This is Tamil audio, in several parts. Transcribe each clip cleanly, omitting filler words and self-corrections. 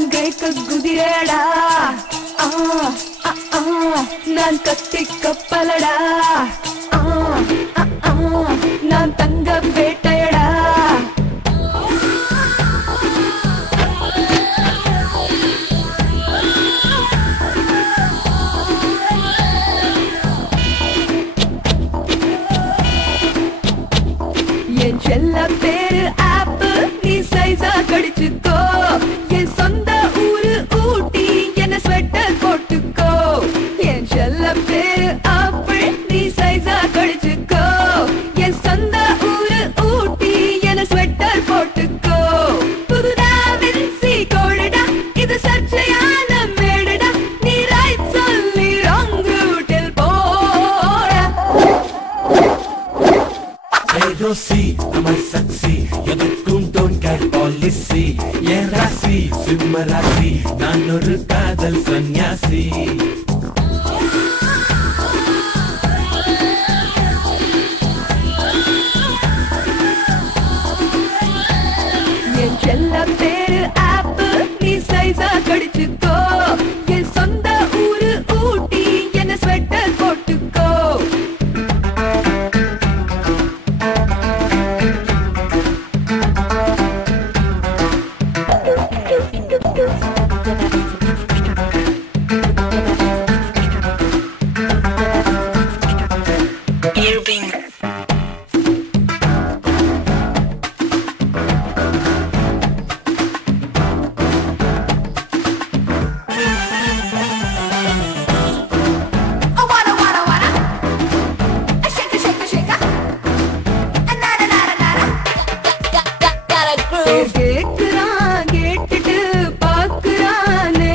நான் கிரேக்க குதிரேடா நான் கத்தி கப்பலடா நான் தங்க வேட்டையடா என் செல்ல பேரு ஆப்பிள் நீ சைஸா கடிச்சுக்கோ என் சொந்த ஊரு ஊட்டி என்ன ஸ்வெட்டர் போட்டுக்கோ என் செல்ல பேரு ஆப்பிள் நீ சைஸா கடிச்சுக்கோ என் சொந்த ஊரு ஊட்டி என்ன ஸ்வெட்டர் போட்டுக்கோ புதுடா வின்சி கோடடா இது சர்ச்சையான மேடடா நீ ரைட் சொல்லி ராங் ரூட்டில் போடா Rosie, I'm a sexy. You're the coon, don't get policy. Yeah, Rasi, swimmer Rasi. Nanoru kadal sanyasi. என் செல்ல பேரு ஆப்பிள் நீ சைஸா கடிச்சுக்கோ என் சொந்த ஊரு ஊட்டி என்ன ஸ்வெட்டர் போட்டுக்கோ கேக்குறான் கேட்டுட்டு பாக்குறானே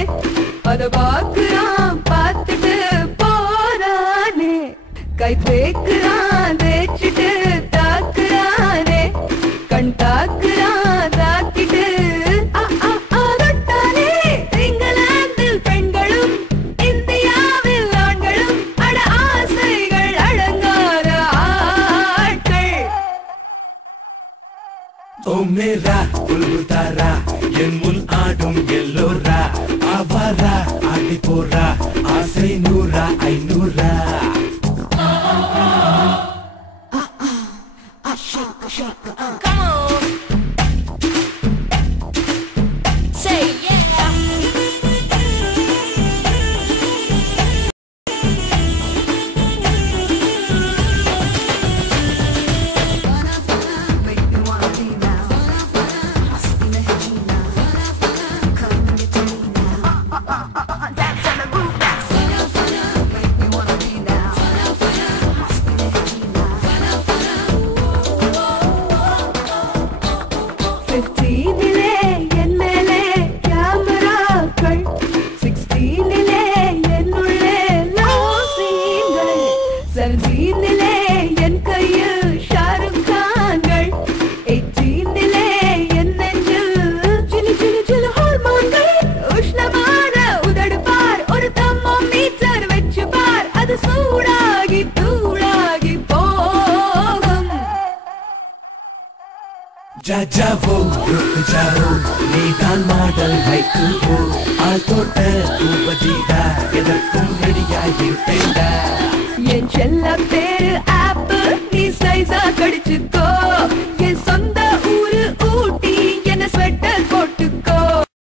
அத பாக்குறான் பார்த்துட்டு போறானே கை பேக்குறான் தேய்ச்சிட்டு தாக்குறானே கண் தாக்குறான் தாக்கிட்டு தொட்டானே இங்கிலாந்தில் பெண்களும் இந்தியாவில் ஆண்களும் அட ஆசைகள் அடங்காத ஆட்கள் Oh mera, bulbutara. என் முன் ஆடும் எல்லோரா அவரா ஆடி போறா ஆசை நூறா ஐநூறா Come on. Say yeah. make me wanna be now come and get to me now dance on the roof dance make me wanna be now Fifteen-ile என் மேலே கேமராக்கள் 16-ile என்னுள்ளே love sceneகள் 17-ile என் கையில் ஷாருக் கான்கள் 18-ile என் நெஞ்சில் சிலு சிலு சிலு ஹார்மோன்கள் உஷ்ணமான உதடு பார் ஒரு தெர்மோமீட்டர் வச்சு பார் அது சூடாகி தூளாகி போகும் ஜாவோ ருக் ஜாவோ நீதான் மாடல் ஹைக்கு போ ஆள் தோட்ட பூபதிடா எதற்கும் ரெடியாயிருப்பேண்டா என் செல்ல பேரு ஆப்பிள் நீ சைஸா கடிச்சுக்கோ